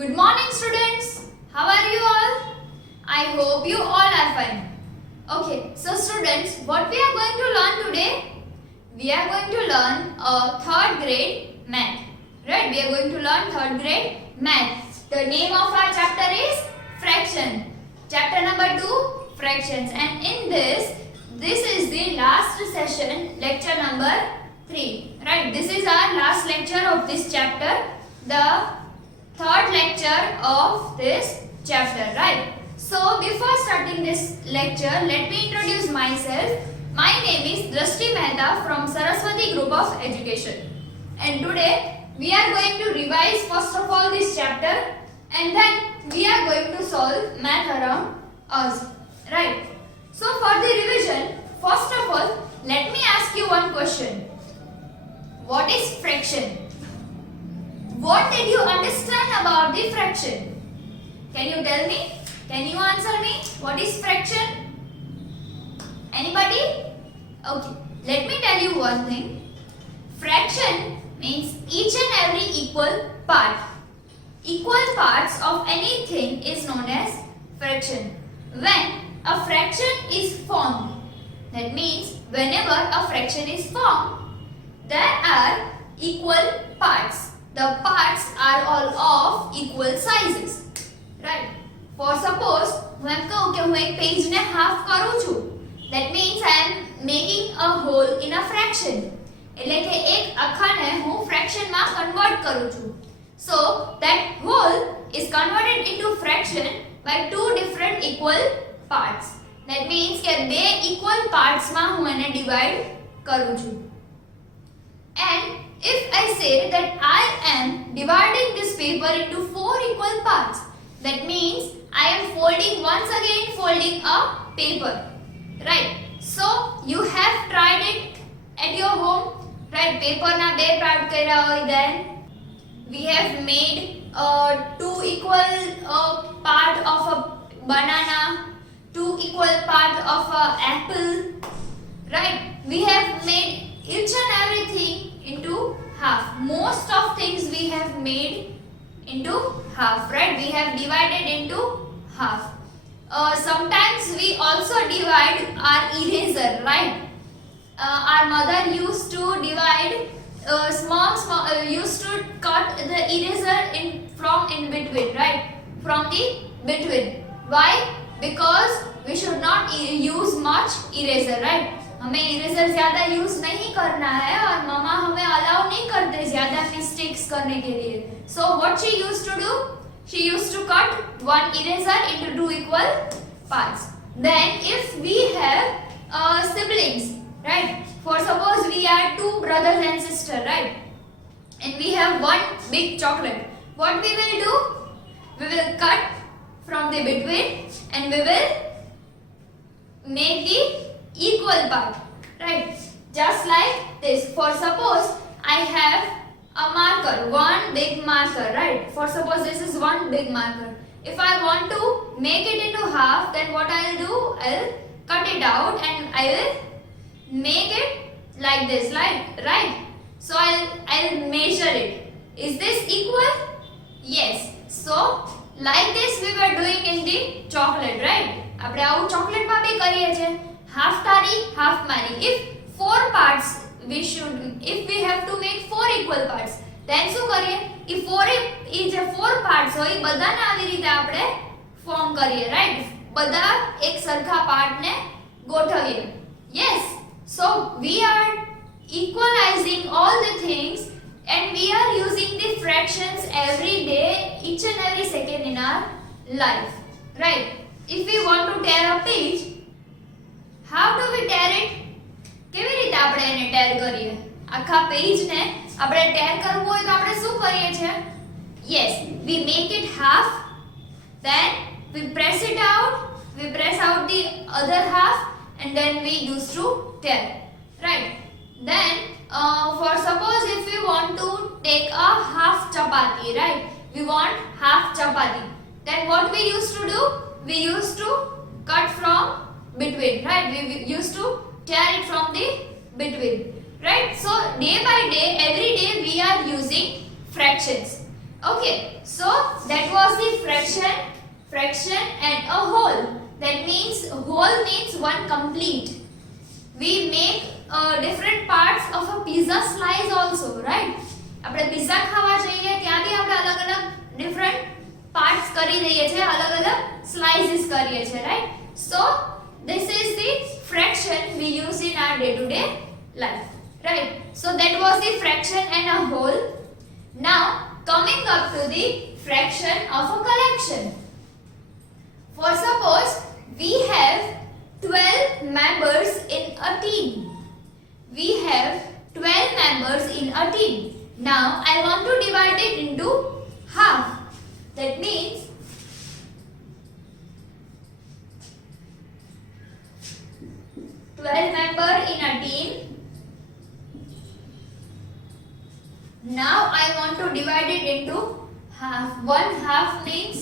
Good morning students. How are you all? I hope you all are fine. Okay, so students, what we are going to learn today? We are going to learn third grade math. Right? We are going to learn third grade math. The name of our chapter is fraction. Chapter number 2, fractions. And in this is the last session, lecture number 3. Right? This is our last lecture of this chapter. The third lecture of this chapter, right? So before starting this lecture, let me introduce myself. My name is Drashti Mehta from Saraswati Group of Education. And today we are going to revise first of all this chapter, and then we are going to solve math around us, right? So for the revision, first of all, let me ask you one question. What is fraction? What did you understand about the fraction? Can you tell me? Can you answer me? What is fraction? Anybody? Okay. Let me tell you one thing. Fraction means each and every equal part. Equal parts of anything is known as fraction. When a fraction is formed, that means whenever a fraction is formed, there are equal parts. The parts are all of equal sizes, right? For suppose, હું એમ કહું કે હું એક page ને half કરું છું, that means I am making a whole in a fraction. એટલે કે એક આખાને હું fraction માં convert કરું છું. So that whole is converted into fraction by two different equal parts. That means કે બે equal parts માં હું એને divide કરું છું. And if I say that I am dividing this paper into 4 equal parts, that means I am once again folding a paper, right? So you have tried it at your home, right? Paper na બે part કર્યા હોય, then we have made two equal part of a banana, two equal part of a apple, right? We have made each and everything into half. Most of things we have made into half, right? We have divided into half. Sometimes we also divide our eraser, right? Our mother used to divide used to cut the eraser from in between, right? From the between. Why? Because we should not use much eraser, right? हमें eraser ज्यादा use नहीं करना है और मम्मा हमें allow नहीं करते ज्यादा मिस्टेक्स करने के लिए. So what she used to do? She used to cut one eraser into two equal parts. Then if we have siblings, right? For suppose we are two brothers and sister, right? And we have one big chocolate. What we will do? We will cut from the between and we will make the equal part, right? Just like this. For suppose I have a marker, one big marker, right? For suppose this is one big marker. If I want to make it into half, then what I will do? I will cut it out and I will make it like this, right? So I will measure it. Is this equal? Yes. So like this we were doing in the chocolate, right? આપણે આવું chocolate માં બી કરીએ છીએ. Half tari, half mari. If we have to make 4 equal parts, then શું કરીએ? એ જે 4 parts હોય એ બધાને આવી રીતે આપણે ફોર્મ કરીએ, right? બધા એક સરખા પાર્ટ ને ગોઠવીએ. Yes. So we are equalizing all the things and we are using the fractions every day, each and every second in our life, right? If we want to tear a page, how do we tear it? કેવી રીતે આપણે એને tear કરીએ? આખા page ને આપણે tear કરવું હોય તો આપણે શું કરીએ છીએ? Yes, we make it half, then we press it out, we press out the other half and then we used to tear, right? Then for suppose if we want to take a half chapati, right? We want half chapati. Then what we used to do? We used to cut from between, right? We used to tear it from the between, right? So day by day, every day we are using fractions. Okay, so that was the fraction and a whole. That means whole means one complete. We make different parts of a pizza slice also, right? આપણે pizza ખાવા જઈએ ત્યાં બી આપણે અલગ-અલગ different parts કરી દઈએ છે, અલગ-અલગ slices કરીએ છે, right? So this is the fraction we use in our day to day life, right? So that was the fraction and a whole. Now coming up to the fraction of a collection. For suppose we have 12 members in a team. We have 12 members in a team. Now I want to divide it into half. That means members in a team. Now I want to divide it into half. One half means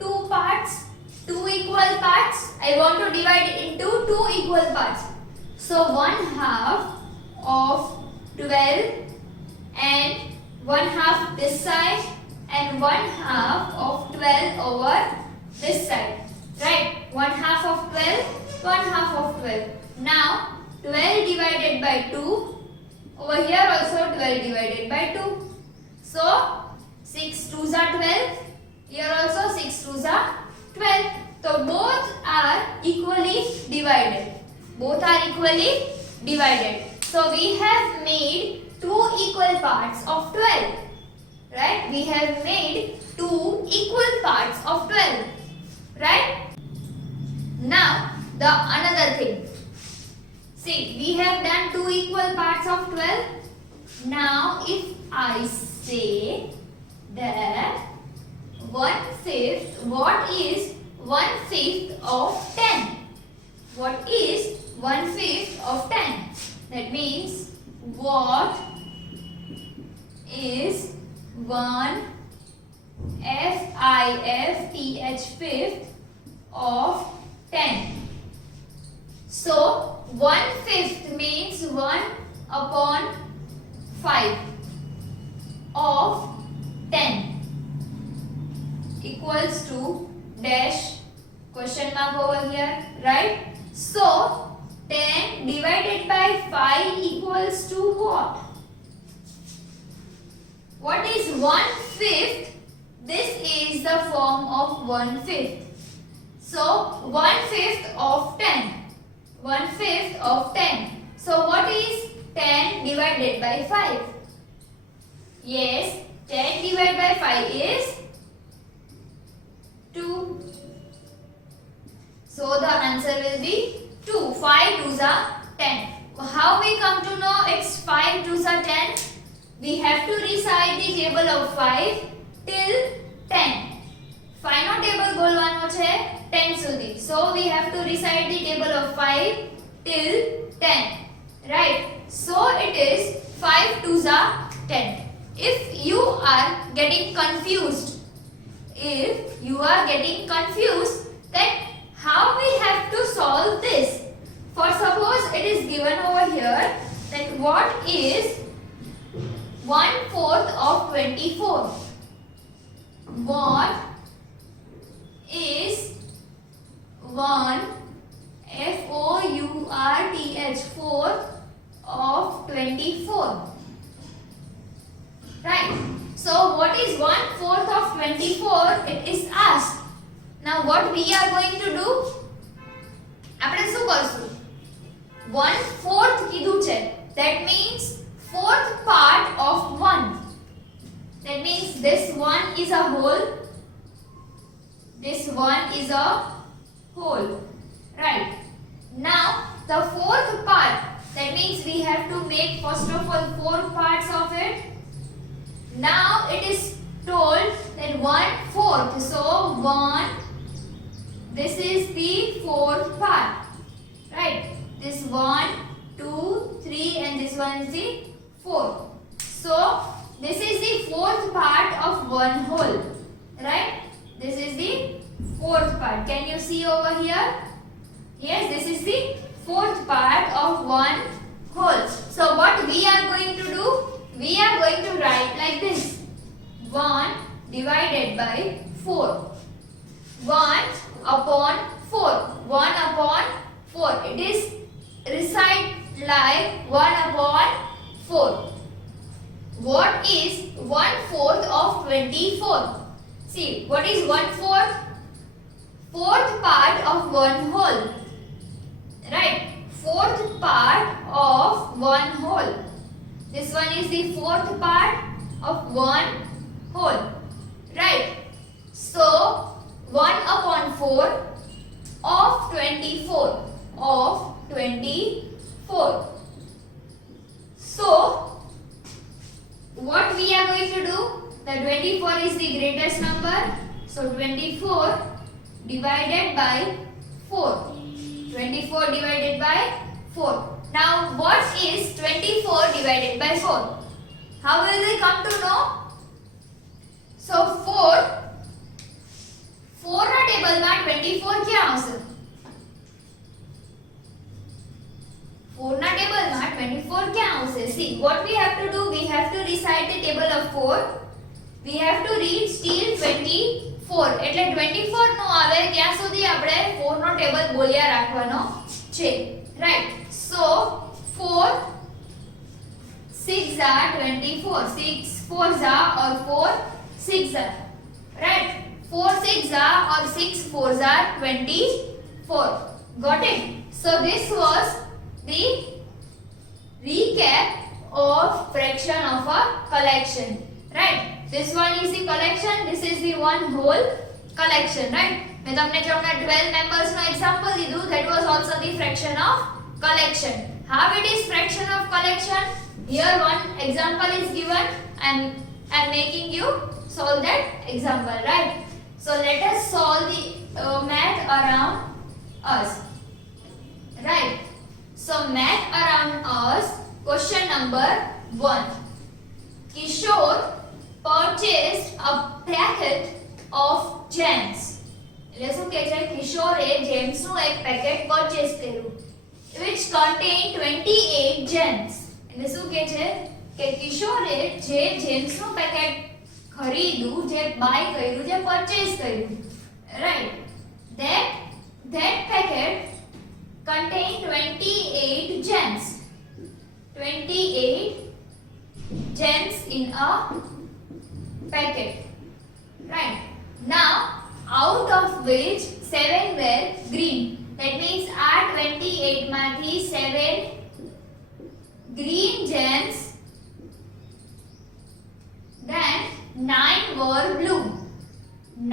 two parts, two equal parts. I want to divide it into two equal parts. So one half of 12 and one half this side and one half of 12 over this side. Right? One half of 12, one half of 12. Now 12 divided by 2. Over here also 12 divided by 2. So 6 2s are 12. Here also 6 2s are 12. So both are equally divided. Both are equally divided. So we have made two equal parts of 12. Right? We have made two equal parts of 12. Right? Now the another thing. See, we have done two equal parts of 12. Now if I say that 1/5, what is 1/5 of 10? What is 1/5 of 10? That means what is 1/5 of 10? So 1/5 means 1/5 of 10 equals to dash question mark over here, right? So 10 divided by 5 equals to what? What is 1/5? This is the form of 1/5. So 1/5 of 10. 1/5 of 10. So what is 10 divided by 5? Yes, 10 divided by 5 is 2. So the answer will be 2. 5 2s are 10. How we come to know it's 5 2s are 10? We have to recite the table of 5 till 10. 5 no table બોલવાનો છે 10 સુધી. So we have to recite the table of 5 till 10. Right? So it is 5 2s are 10. If you are getting confused, that how we have to solve this. For suppose it is given over here that what is 1/4 of 24? What is 4 of 24? Right? So what is 1/4 of 24? It is asked. Now what we are going to do? આપણે શું કરશું? 1/4 કીધું છે. That means fourth part of 1. That means this one is a whole. This one is a whole. Right? Now the fourth part. That means we have to make first of all 4 parts of it. Now it is told that 1/4. So 1. This is the fourth part. Right? This 1, 2, 3 and this one is the fourth. So this is the fourth part of one whole. Right? This is the fourth part. Can you see over here? Yes, this is the fourth part of one whole. So what we are going to do? We are going to write like this. 1 divided by 4. 1 upon 4. 1 upon 4. It is recite like 1 upon 4. What is 1/4 of 24? See, what is 1/4? Fourth part of one whole. Right? Fourth part of one whole. This one is the fourth part of one whole. Right? So, 1 upon 4 of 24. Of 24. So, what we are going to do? The 24 is the greatest number. So, 24 divided by 4. 24 divided by 4. Now, what is 24 divided by 4? How will we come to know? So, 4 ના ટેબલમાં 24 ક્યાં આવશે? 4 ના ટેબલમાં 24 ક્યાં આવશે? See, what we have to do? We have to recite the table of 4. We have to read till 24. એટલે 24 નો આવે ત્યાં સુધી આપણે 4 નો ટેબલ બોલ્યા રાખવાનો છે. Right? So, 4 6 are 24. 6 4s are or 4 6 are. Right? 4 6 are or 6 4s are 24. Got it? So, this was the recap of fraction of a collection. Right? This one is the collection, this is the one whole collection. Right? મેં તમને જો હમણાં 12 members નો example દીધું, that was also the fraction of collection. How it is fraction of collection? Here one example is given and I'm making you solve that example. Right? So let us solve the math around us. Right? So math around us, question number 1. Kishore purchased a packet of gems. એટલે શું કહે છે? કિશોરે જેમ્સનું એક packet purchase કર્યું which contain 28 gems. એટલે શું કહે છે કે કિશોરે જે જેમ્સનું પેકેટ ખરીદ્યું, જે બાય કર્યું, જે પરચેસ કર્યું, right, that packet contain 28 gems. 28 gems in a packet. Right? Now, out of which 7 were green. That means આ 28 માંથી 7 green gems, then 9 were blue.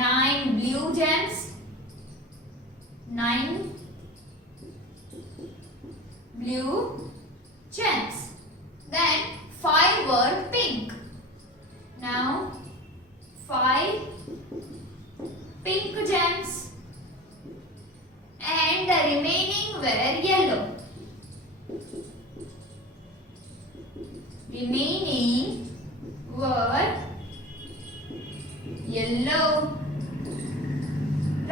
9 blue gems, 9 blue gems. Then 5 were pink. Now 5 pink gems, and the remaining were yellow. Remaining were yellow.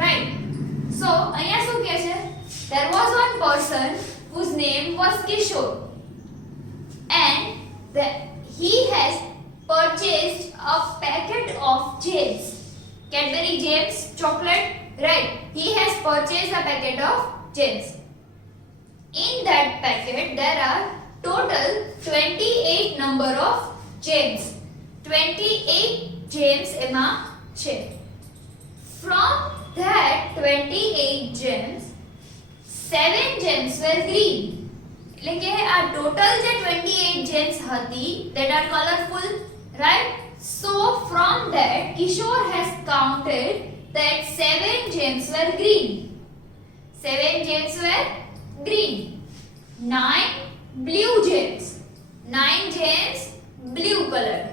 Right? So, અહીંયા શું કહે છે? There was one person whose name was Kishore, and he has purchased a packet of gems. Cadbury gems, chocolate, right? He has purchased a packet of gems. In that packet, there are total 28 number of gems. 28 gems એમાં છે. From that 28 gems, 7 gems were green. એટલે કે આ total જે 28 gems હતી, that are colorful, right? So from that, Kishore has counted that 7 gems were green. 7 gems were green. 9 blue gems. 9 gems blue colored.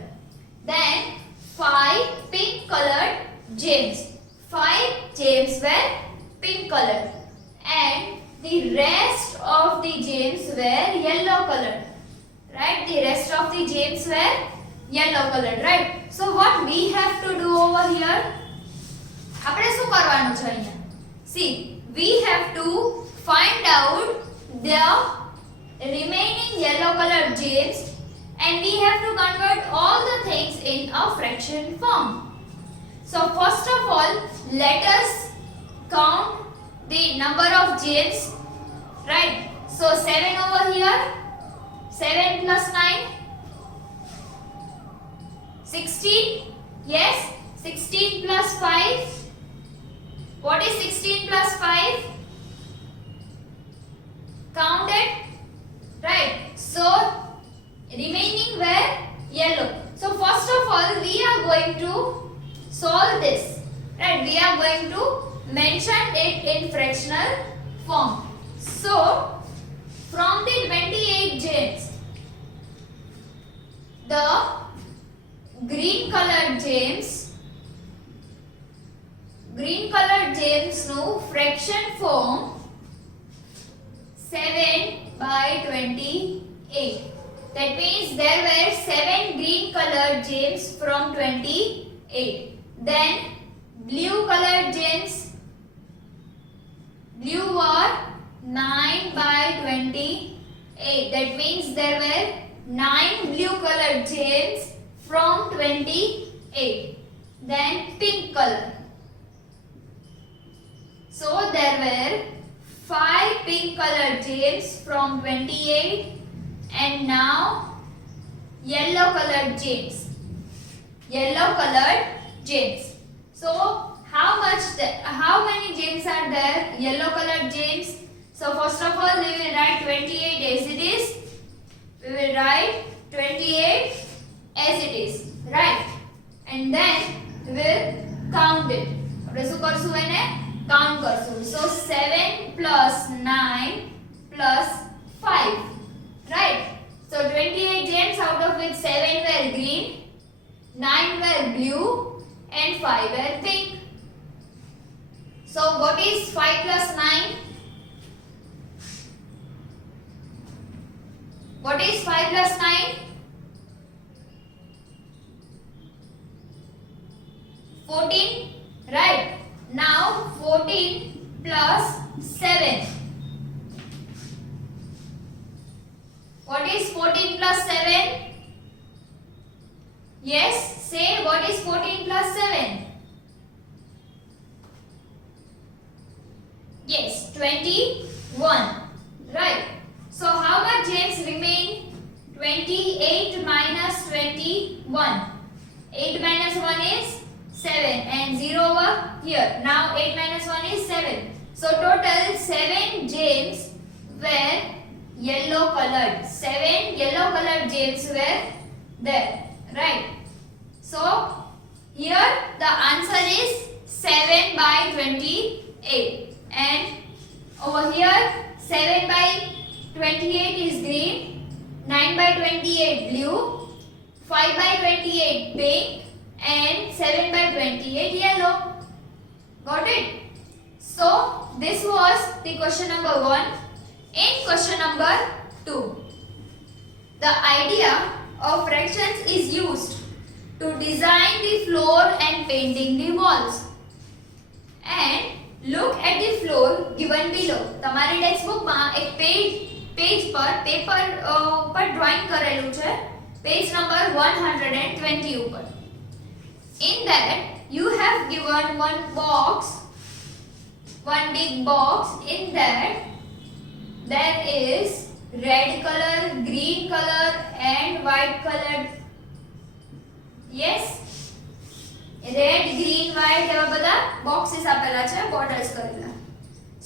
Then 5 pink colored gems. 5 gems were pink colored. And the rest of the gems were yellow colored. Right? The rest of the gems were yellow colored. Right? So what we have to do over here? આપણે શું કરવાનું છે અહીંયા? See, we have to find out the remaining yellow colored gems and we have to convert all the things in a fraction form. So first of all, let us count the number of James, right? So 7 over here, 7 plus 9, 16, yes, 16 plus 5. What is 16 plus 5? Count it, right? So remaining were yellow. So first of all, we are going to solve this, right? We are going to mention it in fractional form. So from the 28 James, the green colored James no fraction form 7 by 28. That means there were 7 green colored James from 28. Then blue colored James, blue were 9 by 28. That means there were 9 blue colored James from 28. Then pink color. So there were 5 pink colored James from 28, and now yellow colored James. Yellow colored James. So how many James are there? Yellow colored James. So first of all, we will write 28 as it is. We will write 28 as it is, right? And then we will count it. આપણે શું કરશું એને count કરશું. So 7 plus 9 plus 5, right? So 28 James, out of which 7 were green, 9 were blue, and 5 were pink. So what is 5 plus 9? What is 5 plus 9? 14, right? Now 14 plus 7. What is 14 plus 7? Yes, say what is 14 plus 7? Yes, 21, right? So how much James remain? 28 minus 21. 8 minus 1 is 7 and 0 over here. Now 8 minus 1 is 7. So total 7 James were yellow colored. 7 yellow colored James were there, right? So here the answer is 7 by 28, and over here 7 by 28 is green, 9 by 28 blue, 5 by 28 pink, and 7 by 28 yellow. Got it? So this was the question number 1. In question number 2, the idea of fractions is used to design the floor and painting the walls. And look at the floor given below. તમારી textbook માં એક page પર paper પર drawing કરેલું છે, page number 120 ઉપર. In that you have given one big box. In that there is red color, green color, and white color. Yes, red, green, white એવા બધા boxes આપેલા છે, borders કરેલા.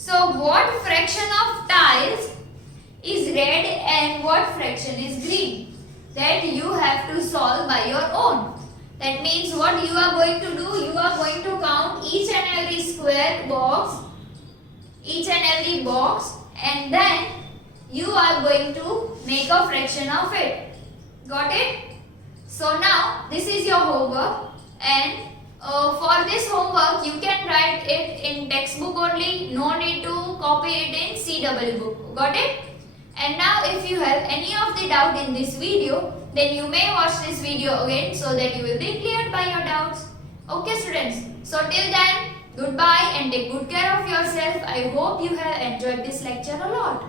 So what fraction of tiles is red and what fraction is green? That you have to solve by your own. That means what you are going to do, you are going to count each and every square box, each and every box, and then you are going to make a fraction of it. Got it? So now this is your homework, and for this homework you can write it in textbook only, no need to copy it in CW book. Got it? And now if you have any of the doubt in this video, then you may watch this video again so that you will be cleared by your doubts. Okay students, so till then, goodbye and take good care of yourself. I hope you have enjoyed this lecture a lot.